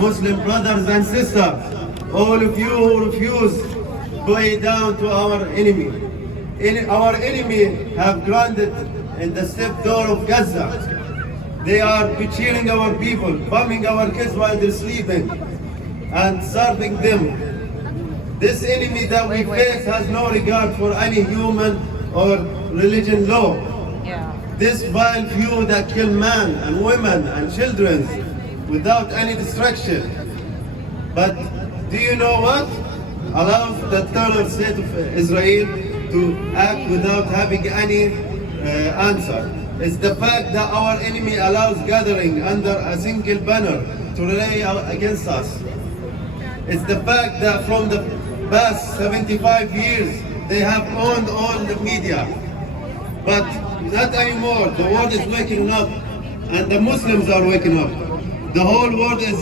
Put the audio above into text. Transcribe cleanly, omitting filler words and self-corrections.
Muslim brothers and sisters, all of you who refuse bow down to our enemy. Our enemy have granted in the step door of Gaza. They are butchering our people, bombing our kids while they're sleeping, and starving them. This enemy that we face has no regard for any human or religion law. This vile few that kill men and women and children without any distraction. But do you know what allows the terror state of Israel to act without having any answer? It's the fact that our enemy allows gathering under a single banner to rally against us. It's the fact that from the past 75 years they have owned all the media. But not anymore. The world is waking up, and the Muslims are waking up. The whole world is